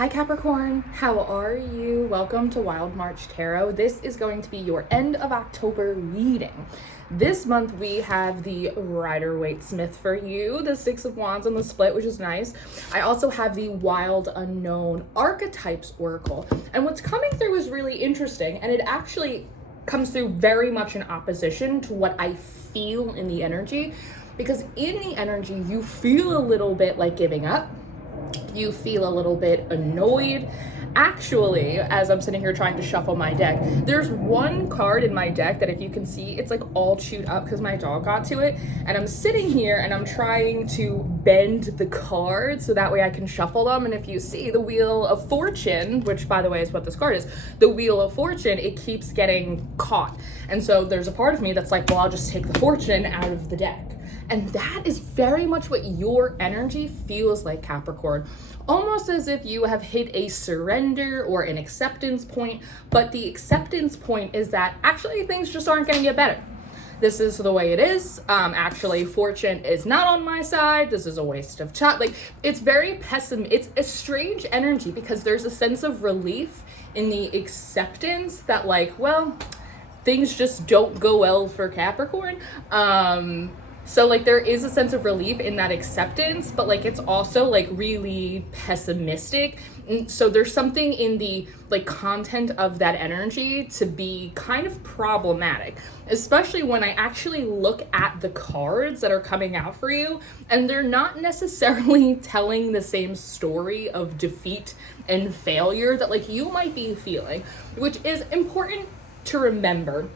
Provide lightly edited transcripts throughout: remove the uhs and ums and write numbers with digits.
Hi Capricorn, how are you? Welcome to Wild March Tarot. This is going to be your end of October reading. This month we have the Rider-Waite-Smith for you, the Six of Wands on the split, which is nice. I also have the Wild Unknown Archetypes Oracle. And what's coming through is really interesting, and it actually comes through very much in opposition to what I feel in the energy, because in the energy you feel a little bit like giving up. You feel a little bit annoyed. Actually, as I'm sitting here trying to shuffle my deck, there's one card in my deck that if you can see, it's like all chewed up because my dog got to it. And I'm sitting here and I'm trying to bend the cards so that way I can shuffle them. And if you see the Wheel of Fortune, which by the way is what this card is, the Wheel of Fortune, it keeps getting caught. And so there's a part of me that's like, well, I'll just take the fortune out of the deck. And that is very much what your energy feels like, Capricorn. Almost as if you have hit a surrender or an acceptance point, but the acceptance point is that actually things just aren't gonna get better. This is the way it is. Actually, fortune is not on my side. This is a waste of time. Like, it's very pessimistic. It's a strange energy because there's a sense of relief in the acceptance that like, well, things just don't go well for Capricorn. So like there is a sense of relief in that acceptance, but like it's also like really pessimistic. And so there's something in the like content of that energy to be kind of problematic, especially when I actually look at the cards that are coming out for you and they're not necessarily telling the same story of defeat and failure that like you might be feeling, which is important to remember.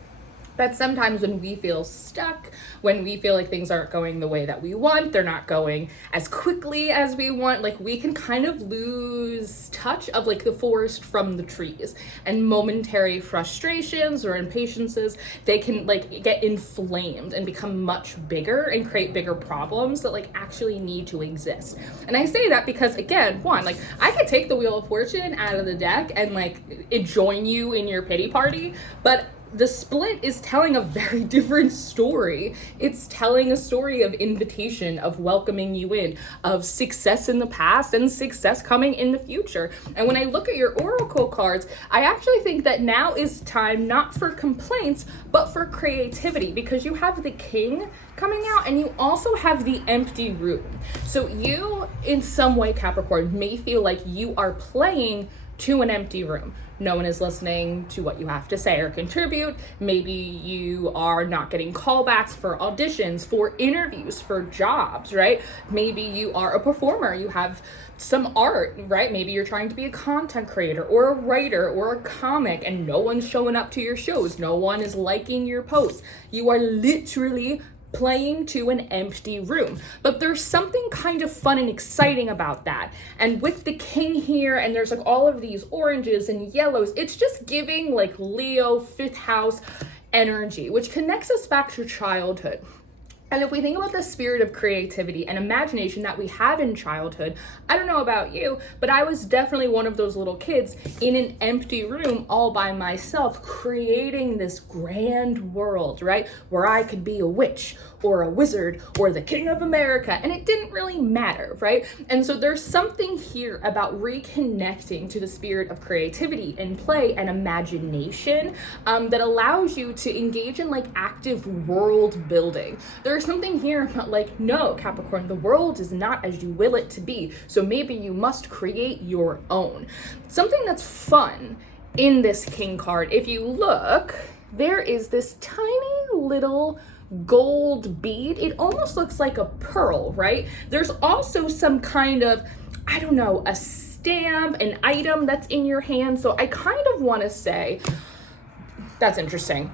That sometimes when we feel stuck, when we feel like things aren't going the way that we want, they're not going as quickly as we want, like we can kind of lose touch of like the forest from the trees, and momentary frustrations or impatiences, they can like get inflamed and become much bigger and create bigger problems that like actually need to exist. And I say that because again, one, like I could take the Wheel of Fortune out of the deck and like it join you in your pity party, but the split is telling a very different story. It's telling a story of invitation, of welcoming you in, of success in the past and success coming in the future. And when I look at your oracle cards, I actually think that now is time not for complaints, but for creativity, because you have the King coming out and you also have the Empty Room. So you, in some way, Capricorn, may feel like you are playing to an empty room. No one is listening to what you have to say or contribute. Maybe you are not getting callbacks for auditions, for interviews, for jobs, right? Maybe you are a performer. You have some art, right? Maybe you're trying to be a content creator or a writer or a comic and no one's showing up to your shows. No one is liking your posts. You are literally playing to an empty room. But there's something kind of fun and exciting about that. And with the King here, and there's like all of these oranges and yellows, it's just giving like Leo, fifth house energy, which connects us back to childhood. And if we think about the spirit of creativity and imagination that we have in childhood, I don't know about you, but I was definitely one of those little kids in an empty room all by myself, creating this grand world, right? Where I could be a witch or a wizard or the King of America, and it didn't really matter, right? And so there's something here about reconnecting to the spirit of creativity and play and imagination that allows you to engage in like active world building. There's something here about like, no, Capricorn, the world is not as you will it to be. So maybe you must create your own. Something that's fun in this King card, if you look, there is this tiny little gold bead. It almost looks like a pearl, right? There's also some kind of, I don't know, a stamp, an item that's in your hand. So I kind of want to say, that's interesting.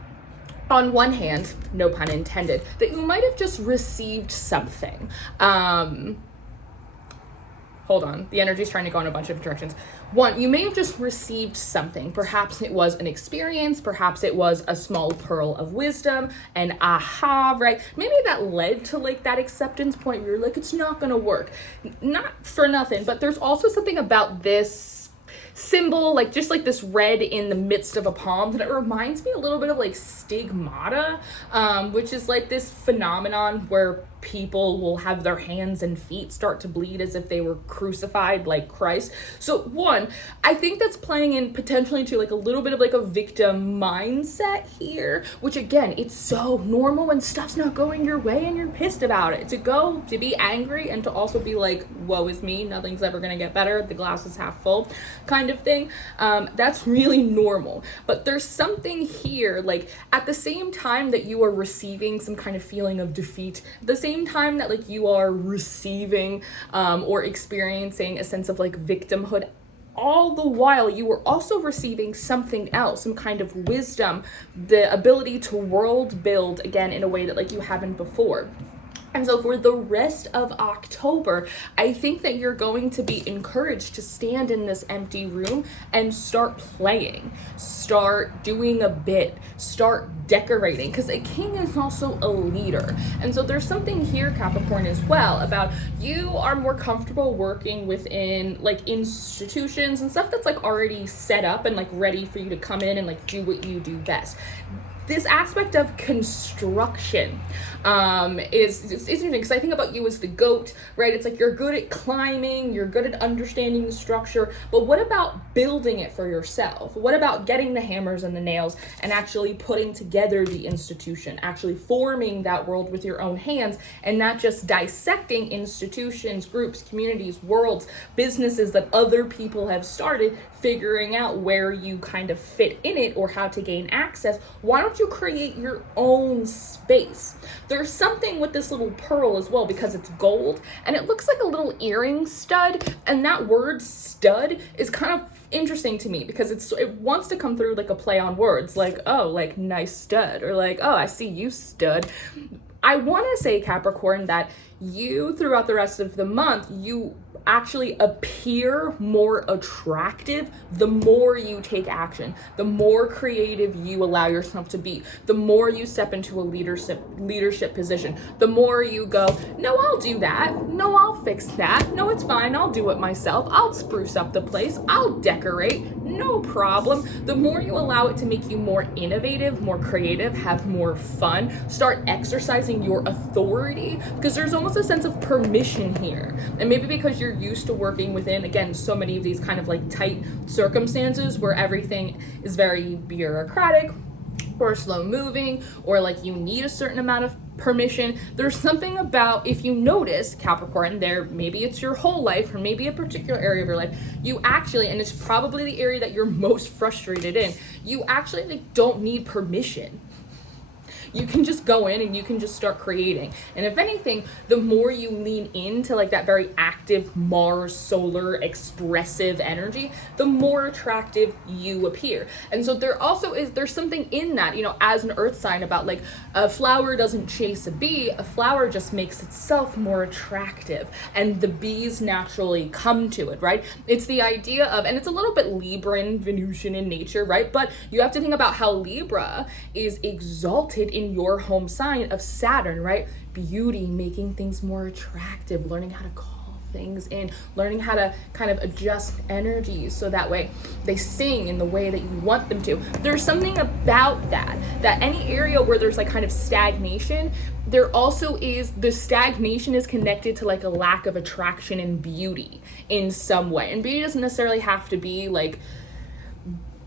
On one hand, no pun intended, that you might have just received something. Hold on, the energy's trying to go in a bunch of directions. One, you may have just received something. Perhaps it was an experience, perhaps it was a small pearl of wisdom, an aha, right? Maybe that led to like that acceptance point where you're like, it's not gonna work. Not for nothing, but there's also something about this symbol, like just like this red in the midst of a palm, that it reminds me a little bit of like stigmata, which is like this phenomenon where people will have their hands and feet start to bleed as if they were crucified like Christ. So one, I think that's playing in potentially to like a little bit of like a victim mindset here, which again, it's so normal when stuff's not going your way and you're pissed about it, to be angry and to also be like, woe is me, nothing's ever gonna get better, the glass is half full kind of thing. That's really normal. But there's something here, like at the same time that you are receiving some kind of feeling of defeat, at the same time that like you are receiving or experiencing a sense of like victimhood, all the while you are also receiving something else, some kind of wisdom, the ability to world build again in a way that like you haven't before. And so for the rest of October, I think that you're going to be encouraged to stand in this empty room and start playing, start doing a bit, start decorating, because a king is also a leader. And so there's something here, Capricorn, as well, about you are more comfortable working within like institutions and stuff that's like already set up and like ready for you to come in and like do what you do best. This aspect of construction is interesting, because I think about you as the goat, right? It's like you're good at climbing, you're good at understanding the structure, but what about building it for yourself? What about getting the hammers and the nails and actually putting together the institution, actually forming that world with your own hands, and not just dissecting institutions, groups, communities, worlds, businesses that other people have started, figuring out where you kind of fit in it or how to gain access? Why don't you create your own space? There's something with this little pearl as well, because it's gold and it looks like a little earring stud, and that word stud is kind of interesting to me because it wants to come through like a play on words, like, oh, like nice stud, or like, oh, I see you, stud. I want to say, Capricorn, that you throughout the rest of the month, you actually appear more attractive the more you take action, the more creative you allow yourself to be, the more you step into a leadership position, the more you go, no, I'll do that, no, I'll fix that, no, it's fine, I'll do it myself, I'll spruce up the place, I'll decorate, no problem. The more you allow it to make you more innovative, more creative, have more fun, start exercising your authority, because there's almost a sense of permission here. And maybe because you're used to working within, again, so many of these kind of like tight circumstances where everything is very bureaucratic or slow moving, or like you need a certain amount of permission. There's something about, if you notice, Capricorn, there, maybe it's your whole life or maybe a particular area of your life, you actually, and it's probably the area that you're most frustrated in, you actually like don't need permission. You can just go in and you can just start creating. And if anything, the more you lean into like that very active Mars solar expressive energy, the more attractive you appear. And so there's something in that, you know, as an earth sign, about like a flower doesn't chase a bee, a flower just makes itself more attractive and the bees naturally come to it, right? It's the idea of, and it's a little bit Libran, Venusian in nature, right? But you have to think about how Libra is exalted in your home sign of Saturn, right? Beauty, making things more attractive, learning how to call things in, learning how to kind of adjust energies so that way they sing in the way that you want them to. There's something about that any area where there's like kind of stagnation, there also is, the stagnation is connected to like a lack of attraction and beauty in some way. And beauty doesn't necessarily have to be like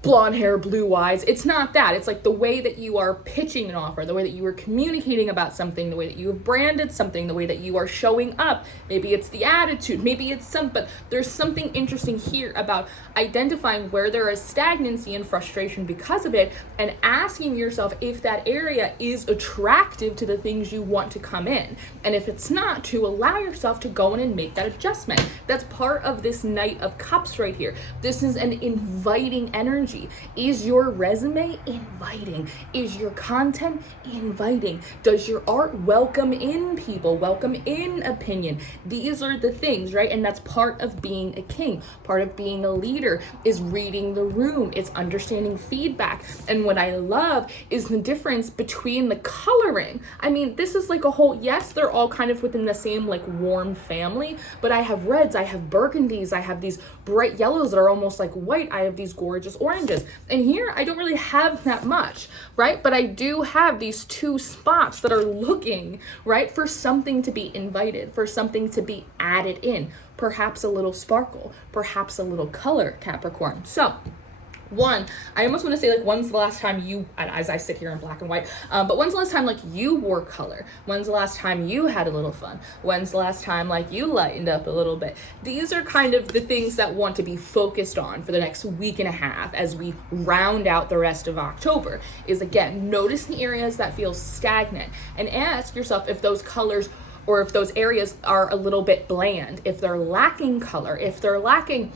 blonde hair, blue eyes. It's not that. It's like the way that you are pitching an offer, the way that you are communicating about something, the way that you have branded something, the way that you are showing up. Maybe it's the attitude, maybe it's but there's something interesting here about identifying where there is stagnancy and frustration because of it, and asking yourself if that area is attractive to the things you want to come in. And if it's not, to allow yourself to go in and make that adjustment. That's part of this Knight of Cups right here. This is an inviting energy. Is your resume inviting? Is your content inviting? Does your art welcome in people, welcome in opinion? These are the things, right? And that's part of being a king. Part of being a leader is reading the room. It's understanding feedback. And what I love is the difference between the coloring. I mean, this is like a whole, yes, they're all kind of within the same like warm family, but I have reds, I have burgundies, I have these bright yellows that are almost like white, I have these gorgeous oranges. challenges. And here I don't really have that much, right? But I do have these 2 spots that are looking, right, for something to be invited, for something to be added in, perhaps a little sparkle, perhaps a little color, Capricorn. So one, I almost want to say, like, when's the last time you, as I sit here in black and white, but when's the last time, like, you wore color? When's the last time you had a little fun? When's the last time, like, you lightened up a little bit? These are kind of the things that want to be focused on for the next week and a half as we round out the rest of October, is, again, notice the areas that feel stagnant and ask yourself if those colors or if those areas are a little bit bland, if they're lacking color, if they're lacking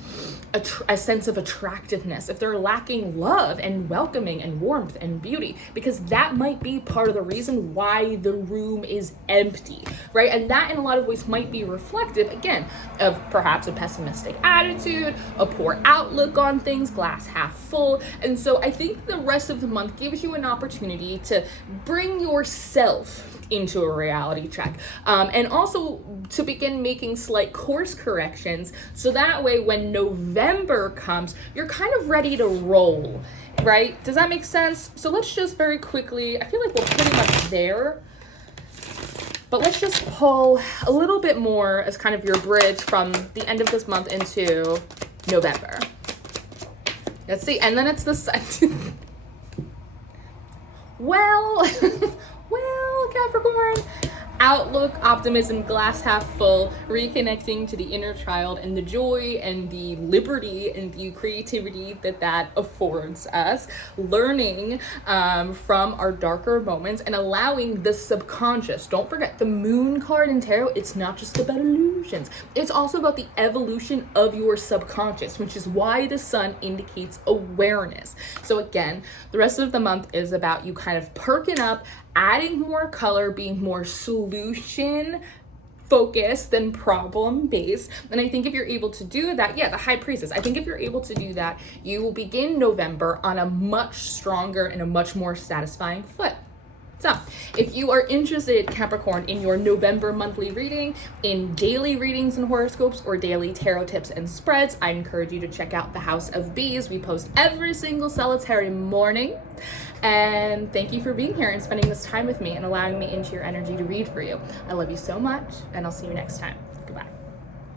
a sense of attractiveness, if they're lacking love and welcoming and warmth and beauty, because that might be part of the reason why the room is empty, right? And that in a lot of ways might be reflective, again, of perhaps a pessimistic attitude, a poor outlook on things, glass half full. And so I think the rest of the month gives you an opportunity to bring yourself into a reality check, and also to begin making slight course corrections, so that way when November comes, you're kind of ready to roll, right? Does that make sense? So let's just very quickly, I feel like we're pretty much there, but let's just pull a little bit more as kind of your bridge from the end of this month into November. Let's see, and then it's the sun. Well, Capricorn, outlook, optimism, glass half full, reconnecting to the inner child and the joy and the liberty and the creativity that affords us, learning from our darker moments and allowing the subconscious. Don't forget, the moon card in tarot, it's not just about illusions. It's also about the evolution of your subconscious, which is why the sun indicates awareness. So again, the rest of the month is about you kind of perking up, adding more color, being more solution focused than problem based. And I think if you're able to do that, the High Priestess, I think if you're able to do that, you will begin November on a much stronger and a much more satisfying foot. So if you are interested, Capricorn, in your November monthly reading, in daily readings and horoscopes, or daily tarot tips and spreads, I encourage you to check out the House of Bees. We post every single solitary morning. And thank you for being here and spending this time with me and allowing me into your energy to read for you. I love you so much, and I'll see you next time.